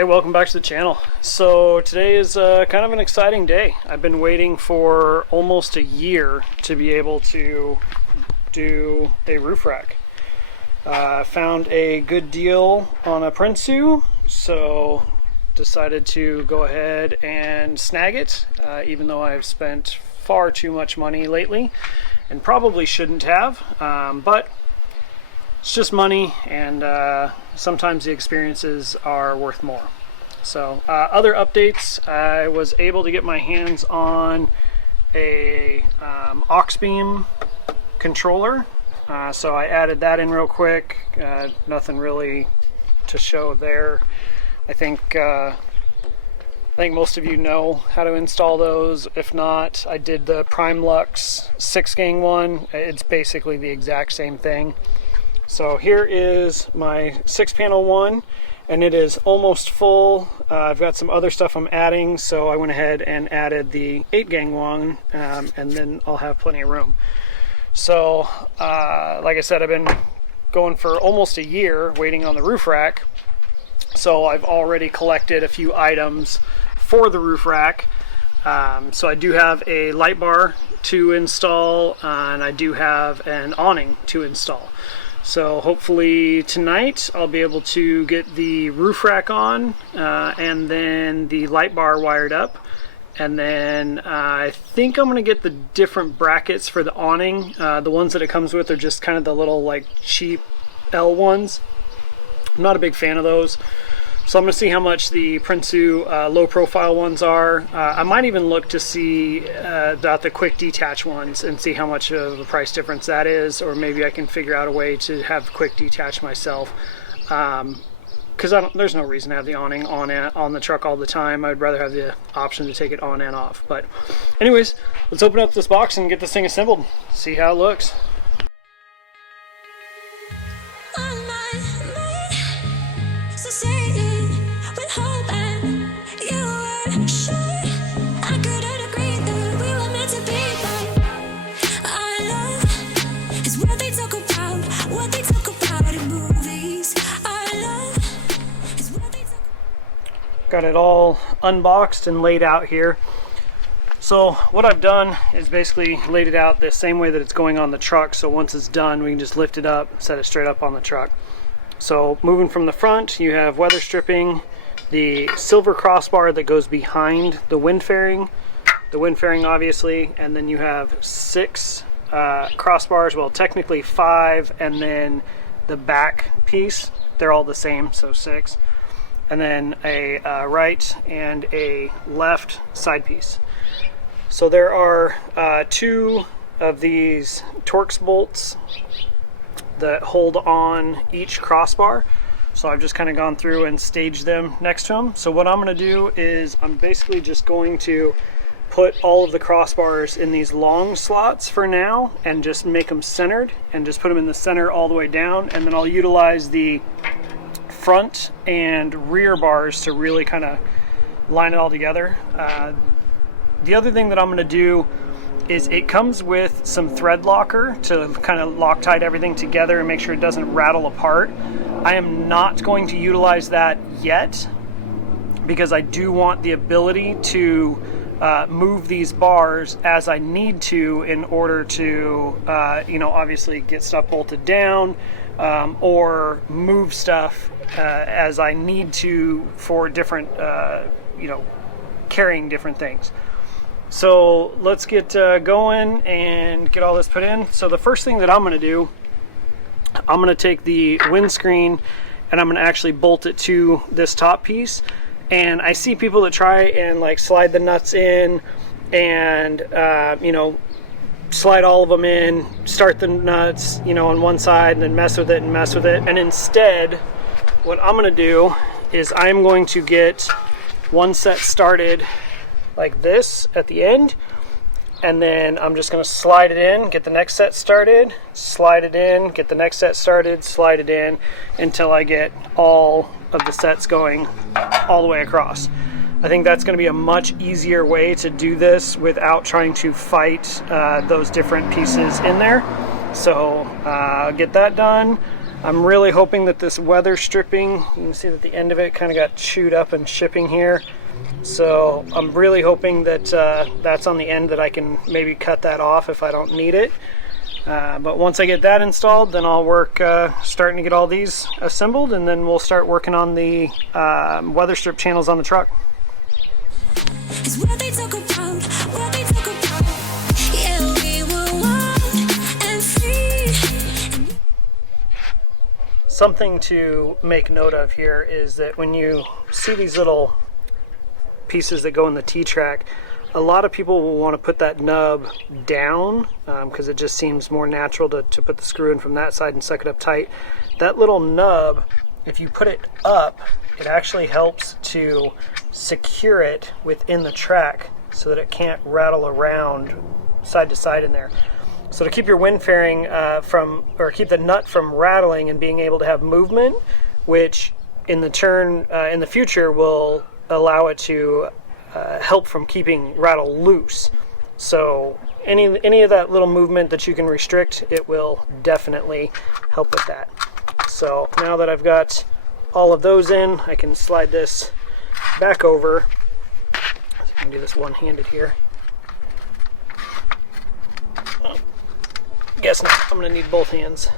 Hey, welcome back to the channel. So today is kind of an exciting day. I've been waiting for almost a year to be able to do a roof rack. Found a good deal on a Prinsu, so decided to go ahead and snag it, even though I've spent far too much money lately and probably shouldn't have, but it's just money, and sometimes the experiences are worth more. So other updates, I was able to get my hands on a aux beam controller, so I added that in real quick. Nothing really to show there. I think most of you know how to install those. If not, I did the PrimeLux 6-gang one. It's basically the exact same thing. So here is my 6-panel one, and it is almost full. I've got some other stuff I'm adding, so I went ahead and added the 8-gang one, and then I'll have plenty of room. So like I said, I've been going for almost a year waiting on the roof rack, so I've already collected a few items for the roof rack. So I do have a light bar to install, and I do have an awning to install. So hopefully tonight I'll be able to get the roof rack on, and then the light bar wired up, and then I think I'm gonna get the different brackets for the awning. The ones that it comes with are just kind of the little like cheap L ones. I'm not a big fan of those. So I'm going to see how much the Prinsu low profile ones are. I might even look to see about the quick detach ones and see how much of a price difference that is, or maybe I can figure out a way to have quick detach myself. Because there's no reason to have the awning on the truck all the time. I'd rather have the option to take it on and off. But anyways, let's open up this box and get this thing assembled. See how it looks. Got it all unboxed and laid out here. So what I've done is basically laid it out the same way that it's going on the truck, so once it's done we can just lift it up, set it straight up on the truck. So moving from the front, you have weather stripping, the silver crossbar that goes behind the wind fairing obviously, and then you have 6 crossbars, well technically 5, and then the back piece, they're all the same, so 6. And then a right and a left side piece. So there are 2 of these Torx bolts that hold on each crossbar. So I've just kind of gone through and staged them next to them. So what I'm going to do is I'm basically just going to put all of the crossbars in these long slots for now and just make them centered and just put them in the center all the way down, and then I'll utilize the front and rear bars to really kind of line it all together. The other thing that I'm going to do is it comes with some thread locker to kind of Loctite everything together and make sure it doesn't rattle apart. I am not going to utilize that yet because I do want the ability to move these bars as I need to in order to obviously get stuff bolted down, or move stuff as I need to for different carrying different things. So let's get going and get all this put in. So the first thing that I'm going to do, I'm going to take the windscreen and I'm going to actually bolt it to this top piece. And I see people that try and like slide the nuts in and slide all of them in, start the nuts on one side and then mess with it. And instead what I'm going to do is I'm going to get one set started like this at the end, and then I'm just going to slide it in, get the next set started, slide it in, get the next set started, slide it in, until I get all of the sets going all the way across. I think that's going to be a much easier way to do this without trying to fight those different pieces in there. So get that done. I'm really hoping that this weather stripping, you can see that the end of it kind of got chewed up and shipping here. So I'm really hoping that that's on the end, that I can maybe cut that off if I don't need it. But once I get that installed, then I'll work starting to get all these assembled, and then we'll start working on the weather strip channels on the truck. Something to make note of here is that when you see these little pieces that go in the T-track, a lot of people will want to put that nub down because it just seems more natural to put the screw in from that side and suck it up tight. That little nub, if you put it up, it actually helps to secure it within the track so that it can't rattle around side to side in there. So to keep your wind fairing keep the nut from rattling and being able to have movement, which in the future will allow it to help from keeping rattle loose. So any of that little movement that you can restrict, it will definitely help with that. So now that I've got all of those in, I can slide this back over. So I can do this one-handed here. Guess not. I'm going to need both hands.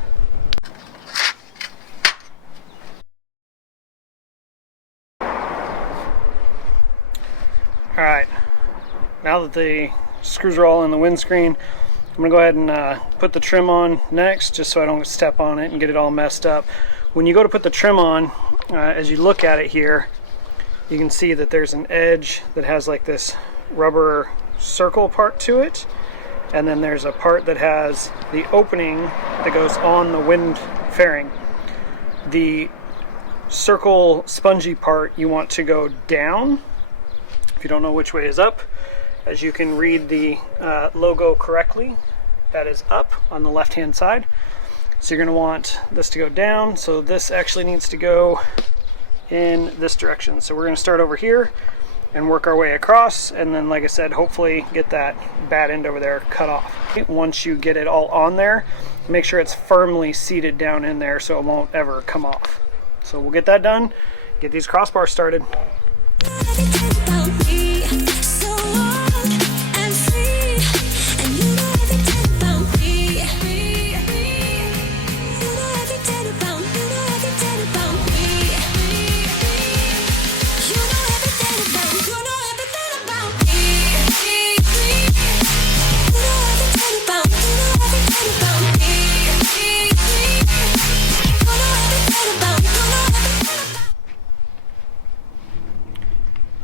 Alright, now that the screws are all in the windscreen, I'm going to go ahead and put the trim on next, just so I don't step on it and get it all messed up. When you go to put the trim on, as you look at it here, you can see that there's an edge that has like this rubber circle part to it, and then there's a part that has the opening that goes on the wind fairing. The circle spongy part you want to go down. If you don't know which way is up, as you can read the logo correctly, that is up on the left hand side. So you're going to want this to go down, so this actually needs to go in this direction. So we're going to start over here and work our way across, and then, like I said, hopefully get that bad end over there cut off. Once you get it all on there, make sure it's firmly seated down in there so it won't ever come off. So we'll get that done, get these crossbars started.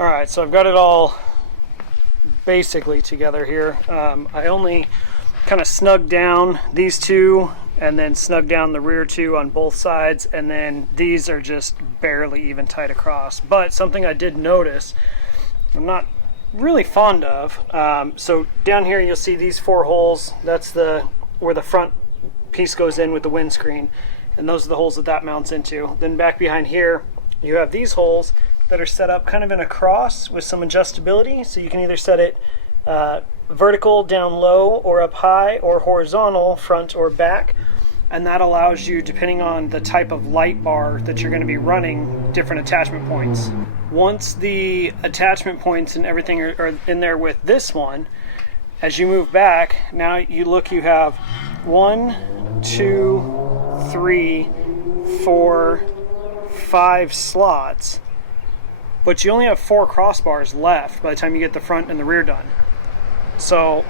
Alright, so I've got it all basically together here. I only kind of snugged down these two and then snugged down the rear two on both sides, and then these are just barely even tight across. But something I did notice, I'm not really fond of, so down here you'll see these 4 holes. That's where the front piece goes in with the windscreen, and those are the holes that mounts into. Then back behind here you have these holes that are set up kind of in a cross with some adjustability, so you can either set it vertical down low or up high, or horizontal front or back, and that allows you, depending on the type of light bar that you're going to be running, different attachment points. Once the attachment points and everything are in there with this one, as you move back, now you have 1, 2, 3, 4, 5 slots, but you only have 4 crossbars left by the time you get the front and the rear done. So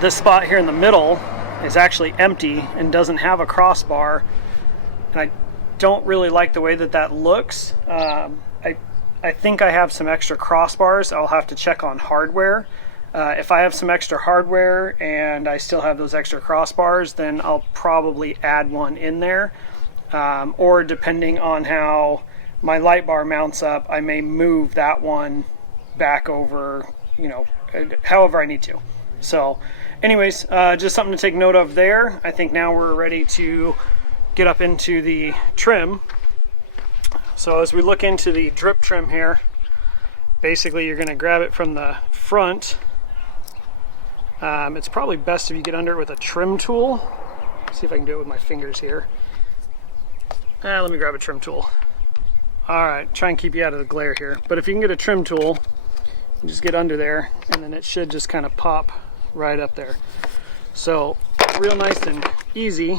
this spot here in the middle is actually empty and doesn't have a crossbar, and I don't really like the way that looks. I think I have some extra crossbars. I'll have to check on hardware. If I have some extra hardware and I still have those extra crossbars, then I'll probably add one in there, or depending on how my light bar mounts up, I may move that one back over, however I need to. So anyways, just something to take note of there. I think now we're ready to get up into the trim. So as we look into the drip trim here, basically you're going to grab it from the front. It's probably best if you get under it with a trim tool. See if I can do it with my fingers here. Let me grab a trim tool. All right, try and keep you out of the glare here. But if you can get a trim tool, you just get under there, and then it should just kind of pop right up there. So real nice and easy.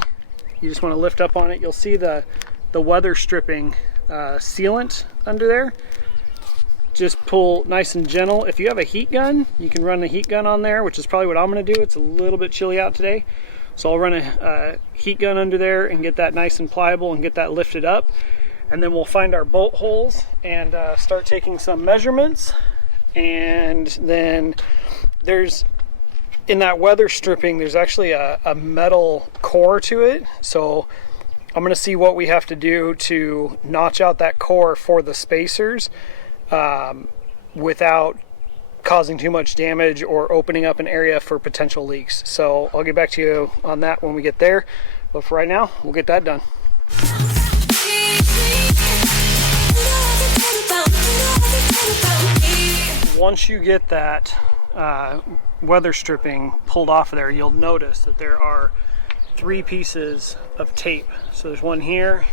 You just want to lift up on it. You'll see the weather stripping sealant under there. Just pull nice and gentle. If you have a heat gun, you can run the heat gun on there, which is probably what I'm going to do. It's a little bit chilly out today. So I'll run a heat gun under there and get that nice and pliable and get that lifted up. And then we'll find our bolt holes and start taking some measurements. And then in that weather stripping, there's actually a metal core to it. So I'm going to see what we have to do to notch out that core for the spacers without causing too much damage or opening up an area for potential leaks. So I'll get back to you on that when we get there. But for right now, we'll get that done. Once you get that weather stripping pulled off of there, you'll notice that there are 3 pieces of tape. So there's one here,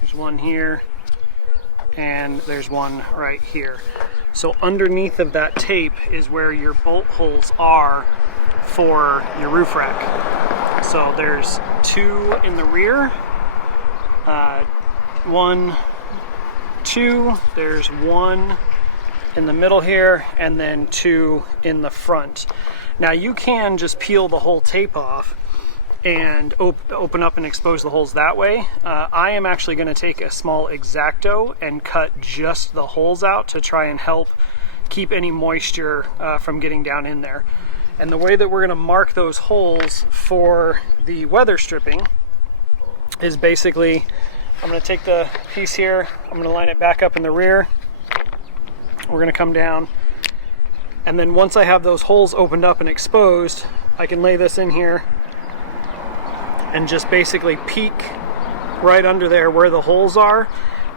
there's one here, and there's one right here. So underneath of that tape is where your bolt holes are for your roof rack. So there's 2 in the rear, 1, 2, there's 1 in the middle here, and then 2 in the front. Now you can just peel the whole tape off and open up and expose the holes that way. I am actually going to take a small X-Acto and cut just the holes out to try and help keep any moisture from getting down in there. And the way that we're going to mark those holes for the weather stripping is basically, I'm going to take the piece here, I'm going to line it back up in the rear. We're going to come down, and then once I have those holes opened up and exposed, I can lay this in here and just basically peek right under there where the holes are.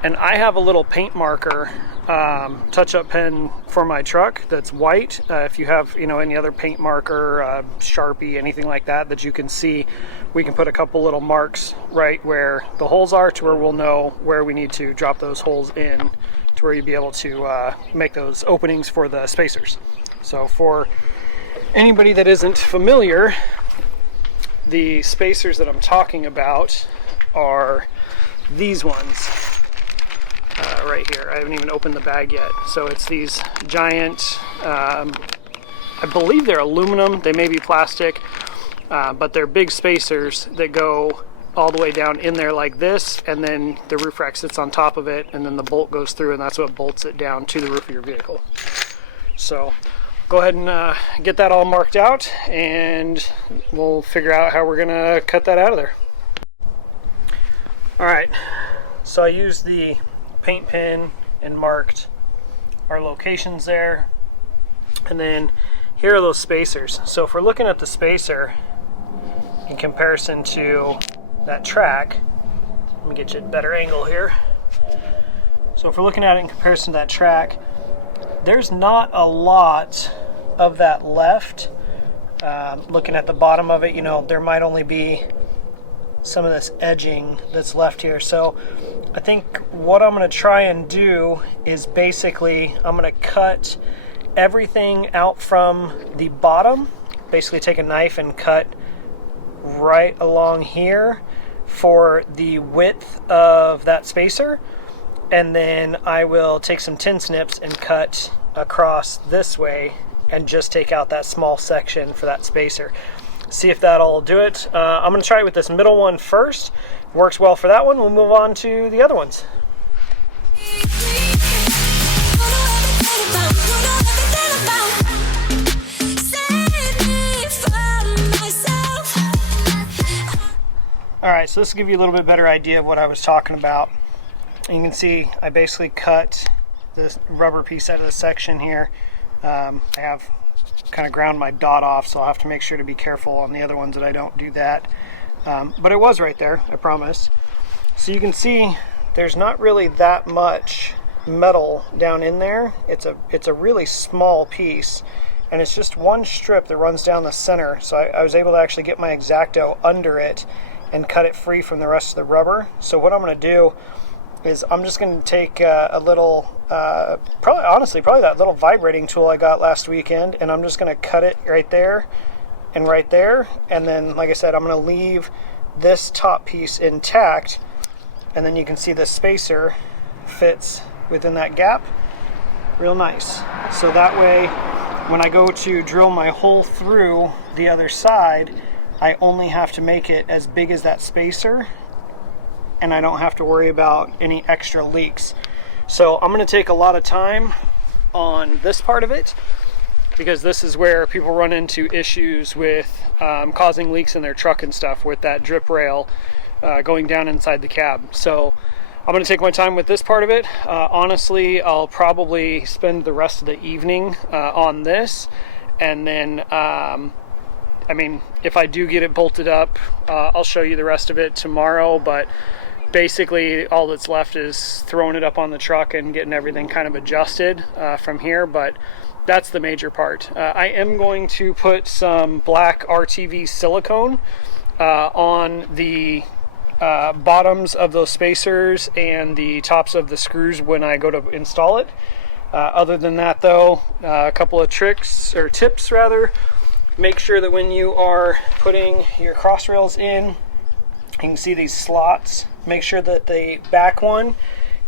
And I have a little paint marker touch-up pen for my truck that's white. If you have any other paint marker, Sharpie, anything like that that you can see, we can put a couple little marks right where the holes are to where we'll know where we need to drop those holes in, to where you'll be able to make those openings for the spacers. So for anybody that isn't familiar, the spacers that I'm talking about are these ones right here. I haven't even opened the bag yet. So it's these giant, I believe they're aluminum, they may be plastic, but they're big spacers that go all the way down in there like this, and then the roof rack sits on top of it, and then the bolt goes through, and that's what bolts it down to the roof of your vehicle. So go ahead and get that all marked out, and we'll figure out how we're gonna cut that out of there. All right, so I used the paint pen and marked our locations there, and then here are those spacers. So if we're looking at the spacer in comparison to that track, let me get you a better angle here. So if we're looking at it in comparison to that track, there's not a lot of that left. Looking at the bottom of it, there might only be some of this edging that's left here. So I think what I'm going to try and do is basically I'm going to cut everything out from the bottom, basically take a knife and cut right along here for the width of that spacer, and then I will take some tin snips and cut across this way and just take out that small section for that spacer. See if that'll do it. I'm going to try it with this middle one first. If it works well for that one, we'll move on to the other ones. Alright, so this will give you a little bit better idea of what I was talking about. And you can see I basically cut this rubber piece out of the section here. I have kind of ground my dot off, so I'll have to make sure to be careful on the other ones that I don't do that. But it was right there, I promise. So you can see there's not really that much metal down in there. It's a really small piece, and it's just one strip that runs down the center. So I was able to actually get my X-Acto under it and cut it free from the rest of the rubber. So what I'm going to do is I'm just going to take a little, probably that little vibrating tool I got last weekend, and I'm just going to cut it right there and right there. And then, like I said, I'm going to leave this top piece intact, and then you can see the spacer fits within that gap real nice. So that way, when I go to drill my hole through the other side, I only have to make it as big as that spacer, and I don't have to worry about any extra leaks. So I'm going to take a lot of time on this part of it, because this is where people run into issues with causing leaks in their truck and stuff, with that drip rail going down inside the cab. So I'm going to take my time with this part of it. Honestly, I'll probably spend the rest of the evening on this, and then I mean, if I do get it bolted up, I'll show you the rest of it tomorrow, but basically all that's left is throwing it up on the truck and getting everything kind of adjusted from here. But that's the major part. I am going to put some black RTV silicone on the bottoms of those spacers and the tops of the screws when I go to install it. Other than that though, a couple of tricks, or tips rather. Make sure that when you are putting your cross rails in, you can see these slots. Make sure that the back one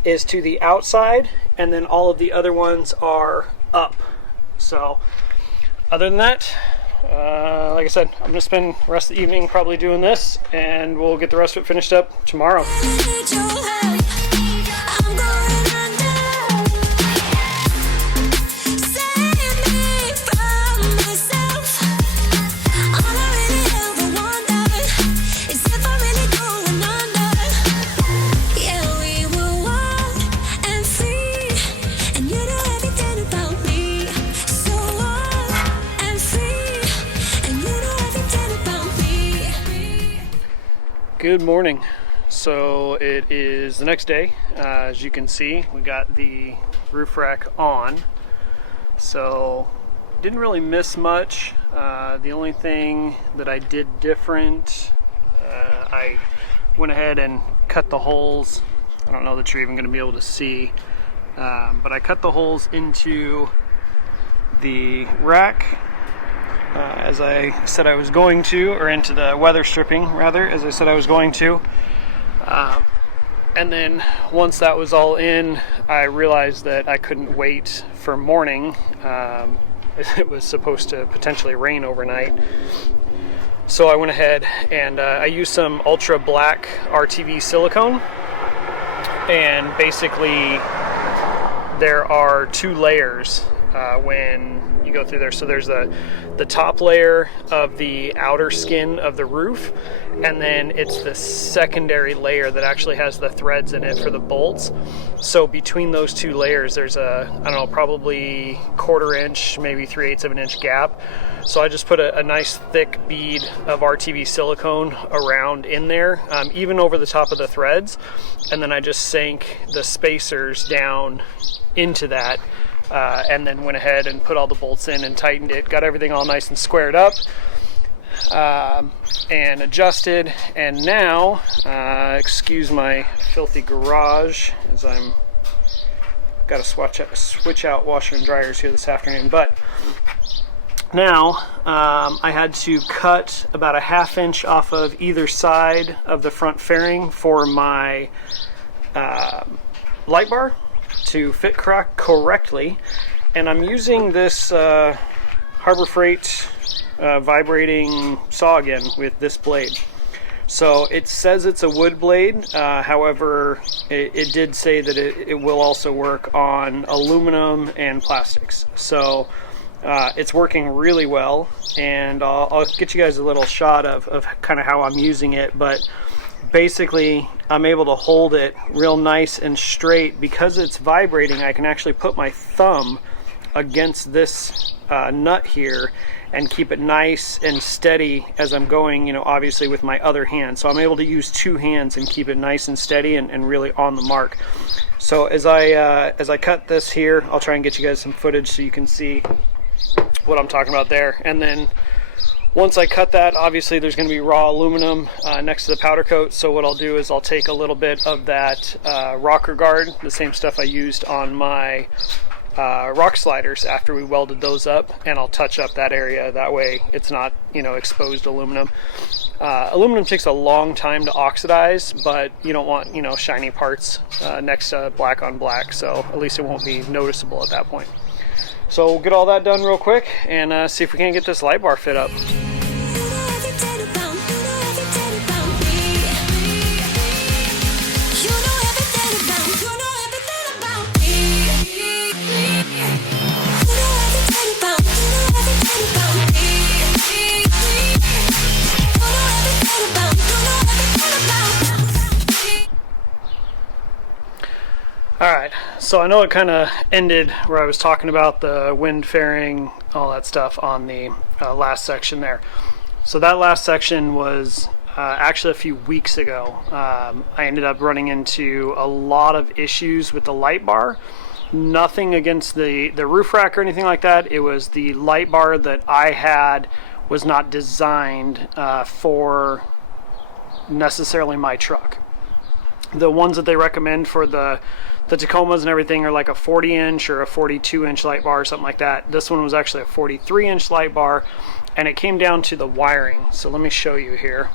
is to the outside, and then all of the other ones are up. So other than that, like I said, I'm going to spend the rest of the evening probably doing this, and we'll get the rest of it finished up tomorrow. Good morning. So it is the next day. As you can see, we got the roof rack on. So didn't really miss much. The only thing that I did different, I went ahead and cut the holes. I don't know that you're even going to be able to see, but I cut the holes into the rack as I said I was going to, or into the weather stripping rather, as I said I was going to. And then once that was all in, I realized that I couldn't wait for morning. It was supposed to potentially rain overnight. So I went ahead and I used some ultra black RTV silicone, and basically there are two layers when you go through there. So there's the top layer of the outer skin of the roof, and then it's the secondary layer that actually has the threads in it for the bolts. So between those two layers there's a, I don't know, probably 1/4 inch, maybe 3/8 of an inch gap. So I just put a nice thick bead of RTV silicone around in there, even over the top of the threads, and then I just sank the spacers down into that. And then went ahead and put all the bolts in and tightened it, got everything all nice and squared up, and adjusted. And now, excuse my filthy garage, as I'm got to switch out washer and dryers here this afternoon. But now I had to cut about a 1/2 inch off of either side of the front fairing for my light bar to fit correctly, and I'm using this Harbor Freight vibrating saw again with this blade. So it says it's a wood blade, however it did say that it will also work on aluminum and plastics. So it's working really well, and I'll get you guys a little shot of kind of how I'm using it. But basically I'm able to hold it real nice and straight. Because it's vibrating, I can actually put my thumb against this nut here and keep it nice and steady as I'm going, you know, obviously with my other hand. So I'm able to use two hands and keep it nice and steady and really on the mark. So as I cut this here, I'll try and get you guys some footage so you can see what I'm talking about there. And then Once I cut that, obviously there's going to be raw aluminum next to the powder coat, so what I'll do is I'll take a little bit of that rocker guard, the same stuff I used on my rock sliders after we welded those up, and I'll touch up that area. That way it's not, you know, exposed aluminum. Aluminum takes a long time to oxidize, but you don't want, you know, shiny parts next to black on black, so at least it won't be noticeable at that point. So we'll get all that done real quick and see if we can get this light bar fit up. Alright, so I know it kind of ended where I was talking about the wind fairing, all that stuff on the last section there. So that last section was actually a few weeks ago. I ended up running into a lot of issues with the light bar. Nothing against the roof rack or anything like that. It was the light bar that I had was not designed for necessarily my truck. The ones that they recommend for the Tacomas and everything are like a 40-inch or a 42-inch light bar or something like that. This one was actually a 43-inch light bar, and it came down to the wiring. So let me show you here.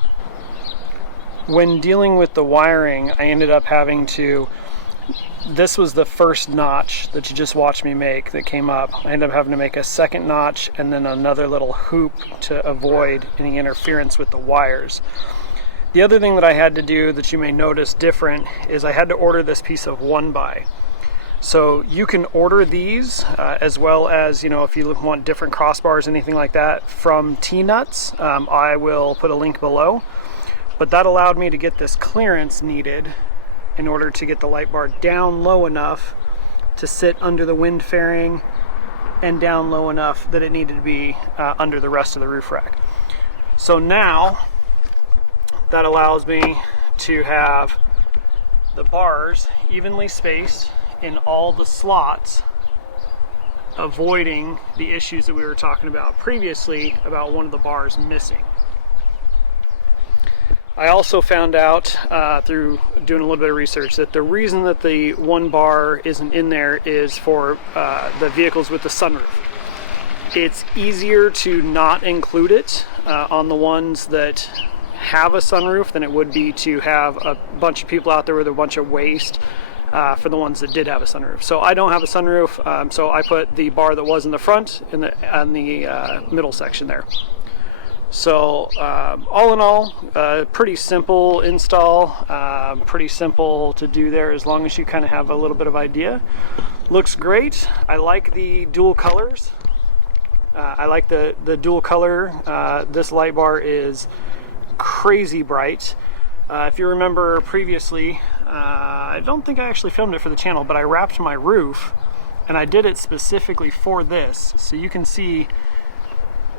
When dealing with the wiring, I ended up having to, this was the first notch that you just watched me make that came up. I ended up having to make a second notch and then another little hoop to avoid any interference with the wires. The other thing that I had to do that you may notice different is I had to order this piece of 1x. So you can order these as well as, you know, if you want different crossbars, anything like that, from T-Nuts. I will put a link below. But that allowed me to get this clearance needed in order to get the light bar down low enough to sit under the wind fairing and down low enough that it needed to be under the rest of the roof rack. So now that allows me to have the bars evenly spaced in all the slots, avoiding the issues that we were talking about previously about one of the bars missing. I also found out through doing a little bit of research that the reason that the one bar isn't in there is for the vehicles with the sunroof. It's easier to not include it on the ones that have a sunroof than it would be to have a bunch of people out there with a bunch of waste for the ones that did have a sunroof. So I don't have a sunroof, so I put the bar that was in the front in the middle section there. So all in all, pretty simple install, pretty simple to do there as long as you kind of have a little bit of idea. Looks great. I like the dual colors. I like the dual color. This light bar is crazy bright. If you remember previously, I don't think I actually filmed it for the channel, but I wrapped my roof and I did it specifically for this. So you can see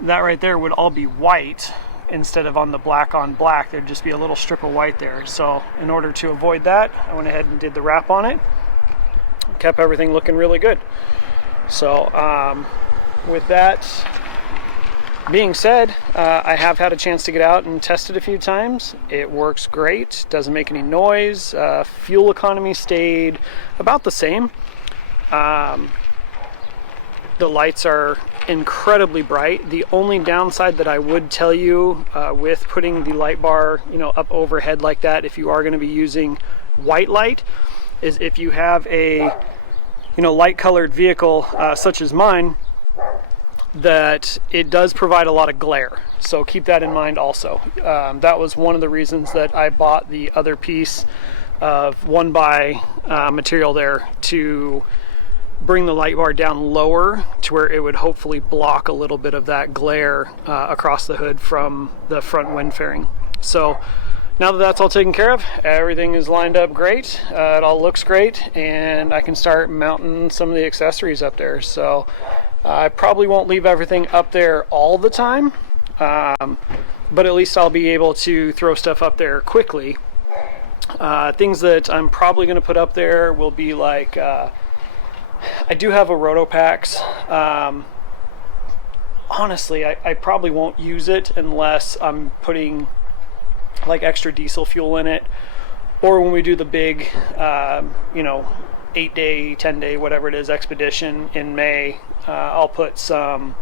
that right there would all be white instead of on the black on black. There'd just be a little strip of white there. So in order to avoid that, I went ahead and did the wrap on it. Kept everything looking really good. So with that being said, I have had a chance to get out and test it a few times. It works great, doesn't make any noise. Fuel economy stayed about the same. The lights are incredibly bright. The only downside that I would tell you with putting the light bar, you know, up overhead like that, if you are going to be using white light, is if you have a, you know, light colored vehicle such as mine, that it does provide a lot of glare. So keep that in mind also. That was one of the reasons that I bought the other piece of 1x material there, to bring the light bar down lower to where it would hopefully block a little bit of that glare across the hood from the front wind fairing. So now that that's all taken care of, everything is lined up great. It all looks great, and I can start mounting some of the accessories up there. So I probably won't leave everything up there all the time, but at least I'll be able to throw stuff up there quickly. Things that I'm probably going to put up there will be like, I do have a Rotopax honestly, I probably won't use it unless I'm putting like extra diesel fuel in it, or when we do the big, you know, 8-day, 10-day, whatever it is, expedition in May. I'll put some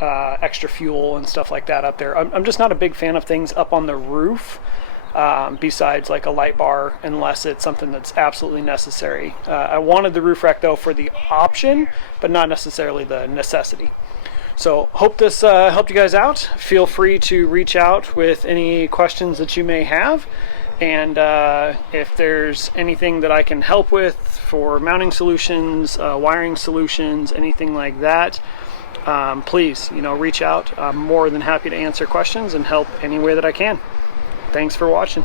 extra fuel and stuff like that up there. I'm just not a big fan of things up on the roof, besides like a light bar, unless it's something that's absolutely necessary. I wanted the roof rack though for the option, but not necessarily the necessity. So hope this helped you guys out. Feel free to reach out with any questions that you may have. And if there's anything that I can help with for mounting solutions, wiring solutions, anything like that, please, you know, reach out. I'm more than happy to answer questions and help any way that I can. Thanks for watching.